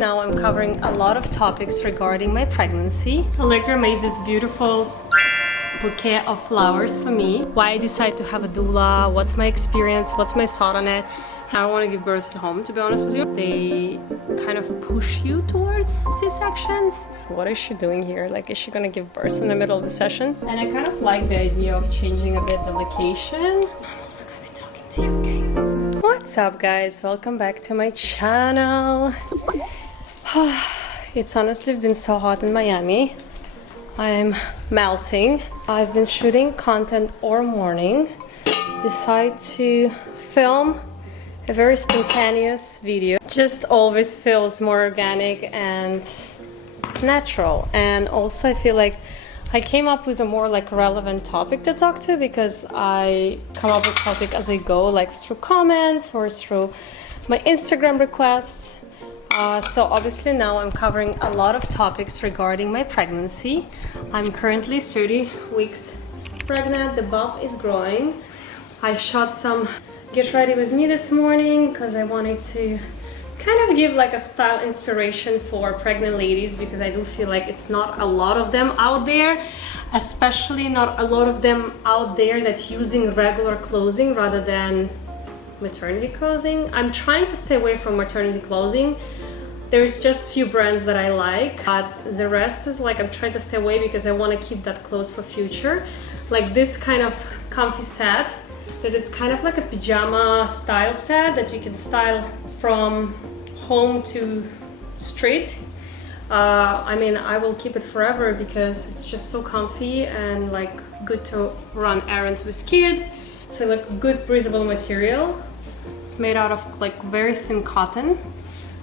Now I'm covering a lot of topics regarding my pregnancy. Allegra made this beautiful bouquet of flowers for me. Why I decided to have a doula, what's my experience, what's my thought on it. I don't want to give birth at home, to be honest with you. They kind of push you towards C-sections. What is she doing here? Like, is she gonna give birth in the middle of the session? And I kind of like the idea of changing a bit the location. I'm also gonna be talking to you, okay? What's up, guys? Welcome back to my channel. It's honestly been so hot in Miami. I'm melting. I've been shooting content all morning. Decide to film a very spontaneous video. Just always feels more organic and natural. And also I feel like I came up with a more like relevant topic to talk to, because I come up with topic as I go, like through comments or through my Instagram requests. So obviously now I'm covering a lot of topics regarding my pregnancy. I'm currently 30 weeks pregnant. The bump is growing. I shot some get ready with me this morning because I wanted to kind of give like a style inspiration for pregnant ladies, because I do feel like it's not a lot of them out there, especially not a lot of them out there that's using regular clothing rather than maternity clothing. I'm trying to stay away from maternity clothing. There's just few brands that I like, but the rest is like I'm trying to stay away because I want to keep that clothes for future. Like this kind of comfy set that is kind of like a pajama style set that you can style from home to street. I mean, I will keep it forever because it's just so comfy and like good to run errands with kid. It's like a good breathable material. It's made out of like very thin cotton.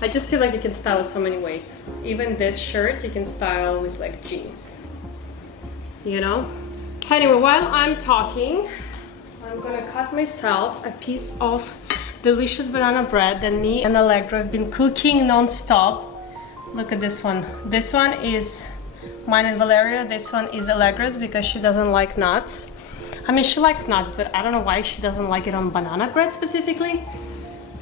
I just feel like you can style it so many ways. Even this shirt you can style with like jeans, you know? Anyway, while I'm talking, I'm gonna cut myself a piece of delicious banana bread that me and Allegra have been cooking non-stop. Look at this one. This one is mine and Valeria. This one is Allegra's because she doesn't like nuts. I mean, she likes nuts, but I don't know why she doesn't like it on banana bread specifically.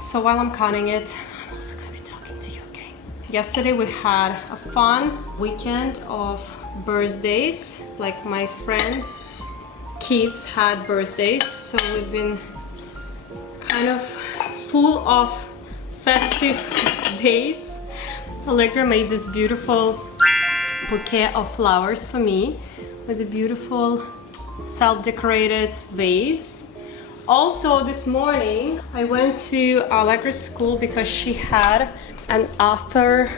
So while I'm cutting it, I'm also gonna be talking to you, okay? Yesterday we had a fun weekend of birthdays. Like my friend kids had birthdays, so we've been kind of full of festive days. Allegra made this beautiful bouquet of flowers for me with a beautiful self-decorated vase. Also this morning I went to Allegra's school because she had an author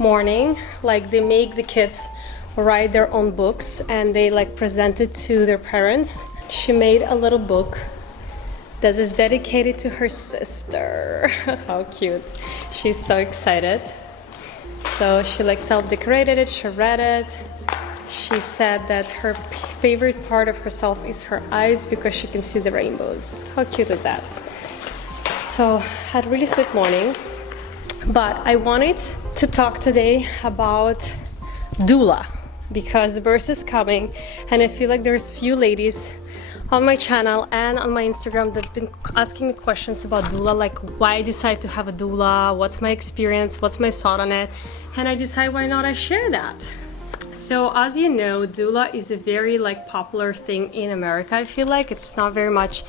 morning. Like they make the kids write their own books and they like present it to their parents. She made a little book that is dedicated to her sister. How cute. She's so excited. So she like self-decorated it, she read it. She said that her favorite part of herself is her eyes because she can see the rainbows. How cute is that? So had a really sweet morning. But I wanted to talk today about doula, because the birth is coming and I feel like there's few ladies on my channel and on my Instagram that have been asking me questions about doula, like why I decided to have a doula, what's my experience, what's my thought on it, and I decided why not I share that. So as you know, doula is a very like popular thing in America. I feel like it's not very much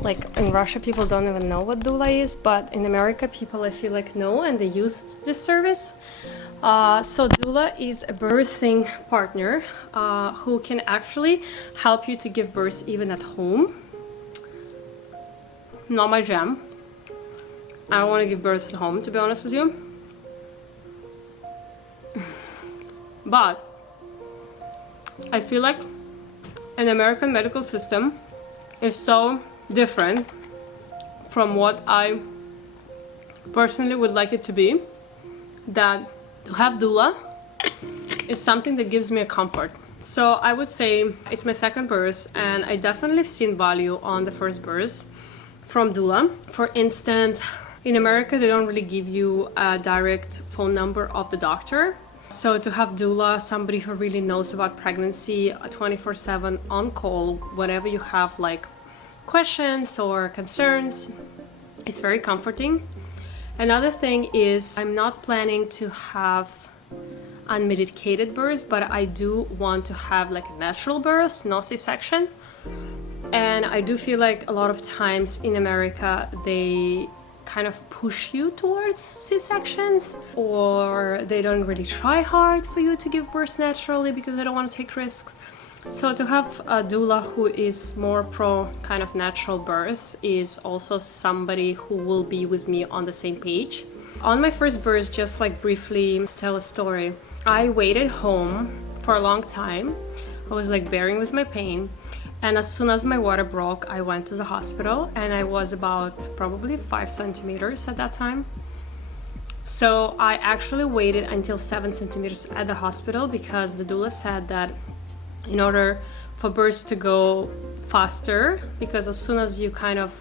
like in Russia people don't even know what doula is, but in America people I feel like know and they use this service. So doula is a birthing partner who can actually help you to give birth even at home. Not my jam. I don't want to give birth at home, to be honest with you. But I feel like an American medical system is so different from what I personally would like it to be, that to have doula is something that gives me a comfort. So I would say it's my second birth and I definitely have seen value on the first birth from doula. For instance, in America they don't really give you a direct phone number of the doctor. So to have doula, somebody who really knows about pregnancy, 24/7 on call, whenever you have like questions or concerns, it's very comforting. Another thing is I'm not planning to have unmedicated births, but I do want to have like a natural birth, no C-section. And I do feel like a lot of times in America they kind of push you towards C-sections, or they don't really try hard for you to give birth naturally because they don't want to take risks. So to have a doula who is more pro kind of natural birth is also somebody who will be with me on the same page. On my first birth, just like briefly to tell a story, I waited home for a long time. I was like bearing with my pain. And as soon as my water broke, I went to the hospital, and I was about probably 5 centimeters at that time. So I actually waited until 7 centimeters at the hospital because the doula said that in order for births to go faster, because as soon as you kind of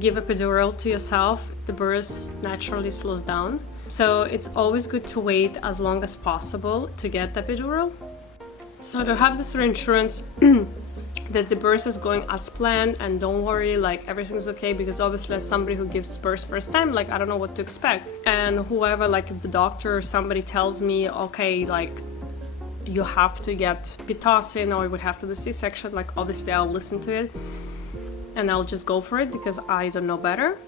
give epidural to yourself, the birth naturally slows down. So it's always good to wait as long as possible to get the epidural. So to have this reassurance that the birth is going as planned, and don't worry, like everything's okay, because obviously as somebody who gives birth first time, like I don't know what to expect. And whoever, like if the doctor or somebody tells me, okay, like you have to get Pitocin or you would have to do C-section, like obviously I'll listen to it and I'll just go for it because I don't know better.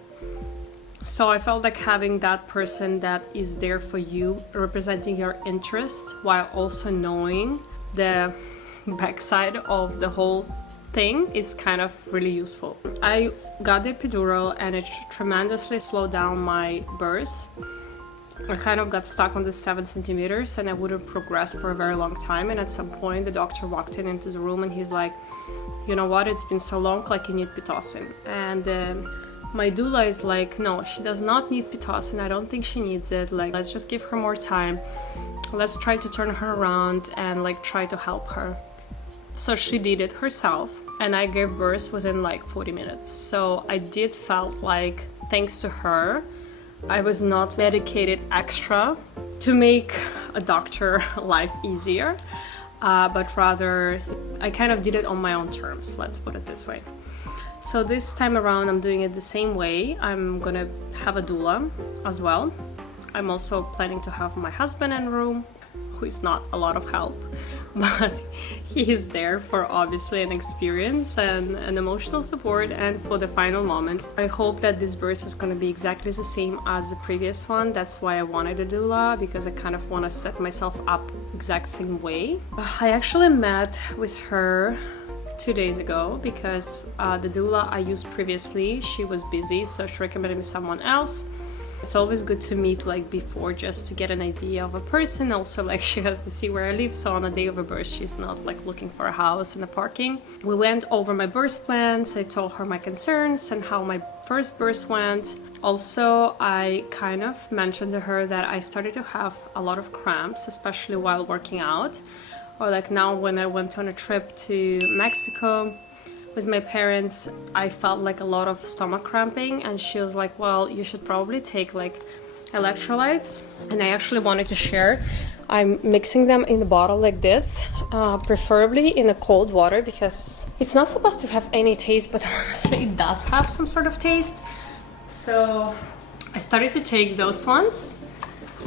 So I felt like having that person that is there for you, representing your interests while also knowing the backside of the whole thing is kind of really useful. I got the epidural and it tremendously slowed down my birth. I kind of got stuck on the 7 centimeters and I wouldn't progress for a very long time, and at some point the doctor walked into the room and he's like, you know what, it's been so long, like you need Pitocin. And my doula is like, no, she does not need Pitocin, I don't think she needs it, like let's just give her more time, let's try to turn her around and like try to help her. So she did it herself and I gave birth within like 40 minutes. So I did felt like, thanks to her, I was not medicated extra to make a doctor life easier, but rather I kind of did it on my own terms, let's put it this way. So this time around I'm doing it the same way. I'm gonna have a doula as well. I'm also planning to have my husband in the room, who is not a lot of help, but he is there for obviously an experience and an emotional support, and for the final moment. I hope that this birth is going to be exactly the same as the previous one. That's why I wanted a doula, because I kind of want to set myself up exact same way. I actually met with her 2 days ago because the doula I used previously, she was busy, so she recommended me someone else. It's always good to meet like before, just to get an idea of a person. Also, like she has to see where I live, so on the day of a birth she's not like looking for a house and a parking. We went over my birth plans, I told her my concerns and how my first birth went. Also, I kind of mentioned to her that I started to have a lot of cramps, especially while working out, or like now when I went on a trip to Mexico with my parents, I felt like a lot of stomach cramping, and she was like, well, you should probably take like electrolytes. And I actually wanted to share, I'm mixing them in the bottle like this, preferably in a cold water, because it's not supposed to have any taste, but honestly it does have some sort of taste. So I started to take those ones,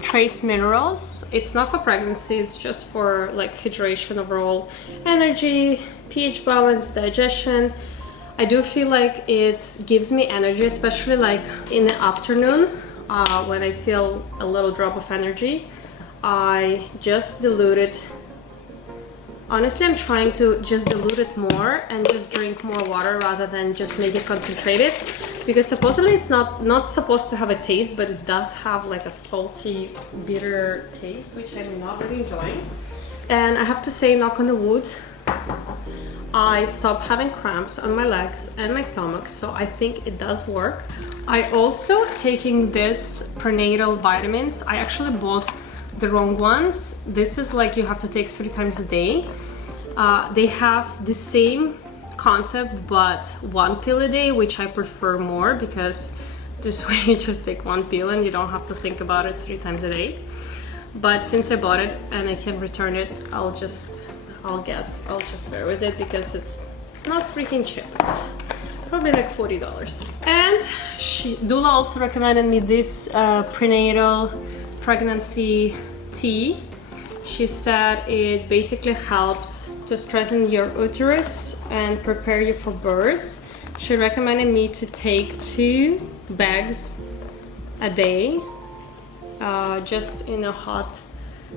trace minerals. It's not for pregnancy, it's just for like hydration, overall energy, pH balance, digestion. I do feel like it gives me energy, especially like in the afternoon when I feel a little drop of energy. I just dilute it. Honestly, I'm trying to just dilute it more and just drink more water rather than just make it concentrated, because supposedly it's not supposed to have a taste, but it does have like a salty, bitter taste, which I'm not really enjoying. And I have to say, knock on the wood, I stopped having cramps on my legs and my stomach, so I think it does work. I also taking this prenatal vitamins. I actually bought the wrong ones. This is like you have to take 3 times a day. They have the same concept, but 1 pill a day, which I prefer more, because this way you just take 1 pill and you don't have to think about it 3 times a day. But since I bought it and I can return it, I'll just bear with it, because it's not freaking cheap. It's probably like $40. And Doula also recommended me this prenatal pregnancy tea. She said it basically helps to strengthen your uterus and prepare you for birth. She recommended me to take 2 bags a day, just in a hot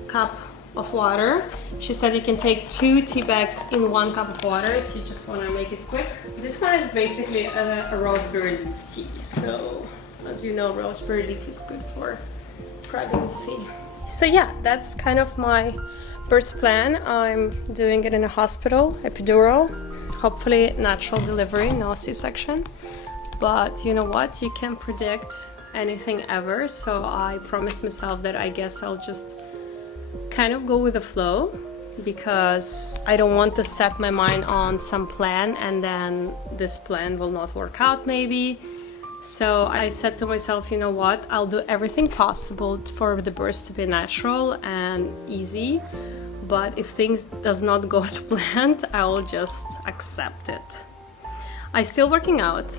cup of water. She said you can take 2 tea bags in 1 cup of water if you just want to make it quick. This one is basically a raspberry leaf tea. So, as you know, raspberry leaf is good for pregnancy. So yeah, that's kind of my birth plan. I'm doing it in a hospital, epidural, hopefully natural delivery, no C-section. But you know what? You can't predict anything ever. So I promised myself that I guess I'll just kind of go with the flow, because I don't want to set my mind on some plan and then this plan will not work out maybe. So I said to myself, you know what, I'll do everything possible for the birth to be natural and easy, but if things does not go as planned, I'll just accept it. I'm still working out.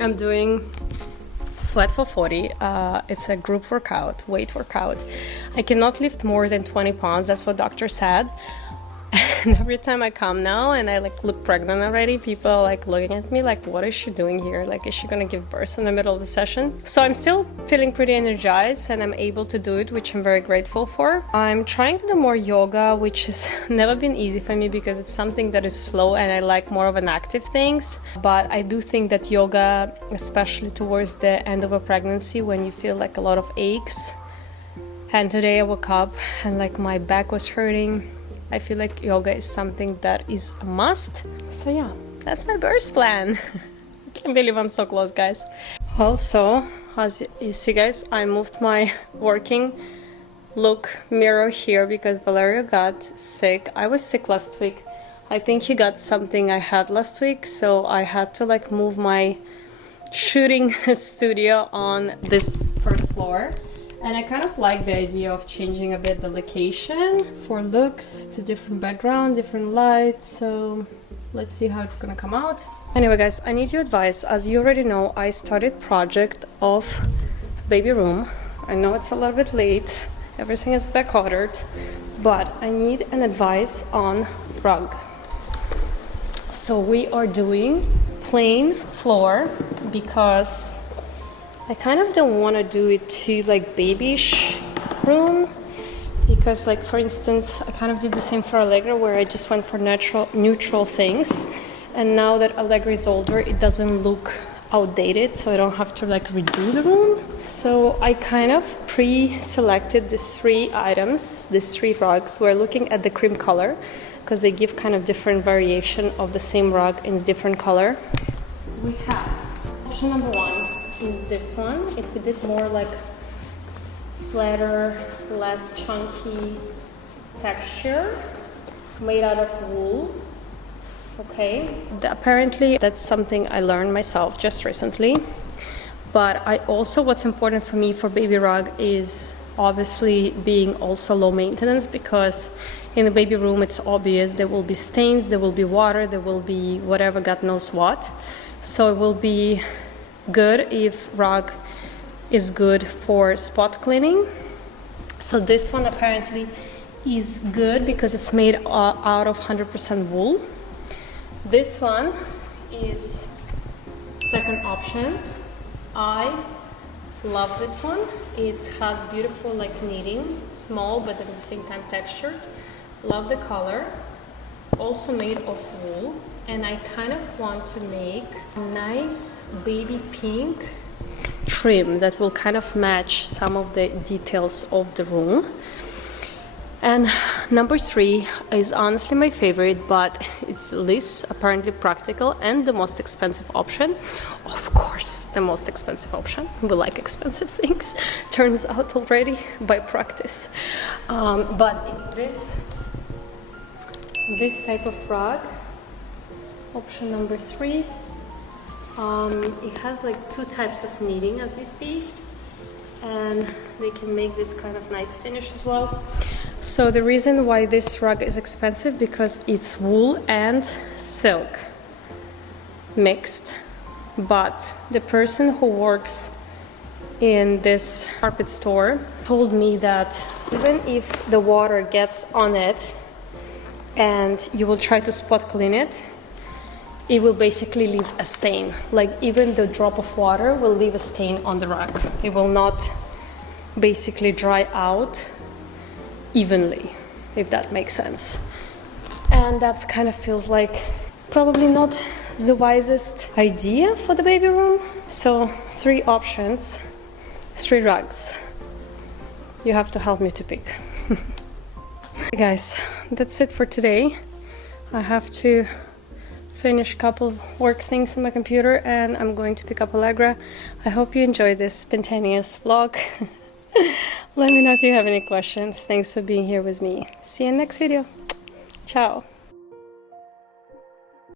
I'm doing Sweat for 40. It's a group workout, weight workout. I cannot lift more than 20 pounds, that's what doctor said. And every time I come now and I like look pregnant already, people are like looking at me like, what is she doing here? Like, is she gonna give birth in the middle of the session? So I'm still feeling pretty energized and I'm able to do it, which I'm very grateful for. I'm trying to do more yoga, which has never been easy for me because it's something that is slow and I like more of an active things. But I do think that yoga, especially towards the end of a pregnancy when you feel like a lot of aches. And today I woke up and like my back was hurting. I feel like yoga is something that is a must. So yeah, that's my birth plan. I can't believe I'm so close, guys. Also, as you see, guys, I moved my working look mirror here because Valerio got sick. I was sick last week. I think he got something I had last week, so I had to like move my shooting studio on this first floor. And I kind of like the idea of changing a bit the location for looks to different background, different lights. So let's see how it's gonna come out. Anyway, guys, I need your advice. As you already know, I started project of baby room. I know it's a little bit late. Everything is back ordered, but I need an advice on rug. So we are doing plain floor because I kind of don't want to do it too like babyish room, because like for instance I kind of did the same for Allegra where I just went for neutral things, and now that Allegra is older it doesn't look outdated, so I don't have to like redo the room. So I kind of pre-selected these 3 items, these 3 rugs. We're looking at the cream color because they give kind of different variation of the same rug in different color. We have option number 1 is this one. It's a bit more like flatter, less chunky texture, made out of wool. Okay, apparently that's something I learned myself just recently. But I also, what's important for me for baby rug is obviously being also low maintenance, because in the baby room it's obvious there will be stains, there will be water, there will be whatever, God knows what. So it will be good if rug is good for spot cleaning. So this one apparently is good because it's made out of 100% wool. This one is second option. I love this one. It has beautiful like knitting, small but at the same time textured. Love the color. Also made of wool. And I kind of want to make a nice baby pink trim that will kind of match some of the details of the room. And number 3 is honestly my favorite, but it's least apparently practical and the most expensive option. Of course, the most expensive option. We like expensive things, turns out already by practice. But it's this type of rug. Option number 3. It has like 2 types of knitting, as you see, and they can make this kind of nice finish as well. So the reason why this rug is expensive because it's wool and silk. mixed, but the person who works in this carpet store told me that even if the water gets on it and you will try to spot clean it, it will basically leave a stain. Like even the drop of water will leave a stain on the rug. It will not basically dry out evenly, if that makes sense. And that kind of feels like probably not the wisest idea for the baby room. So 3 options, 3 rugs. You have to help me to pick. Hey guys, that's it for today. I have to finish a couple of work things on my computer and I'm going to pick up Allegra. I hope you enjoyed this spontaneous vlog. Let me know if you have any questions. Thanks for being here with me. See you in the next video. Ciao.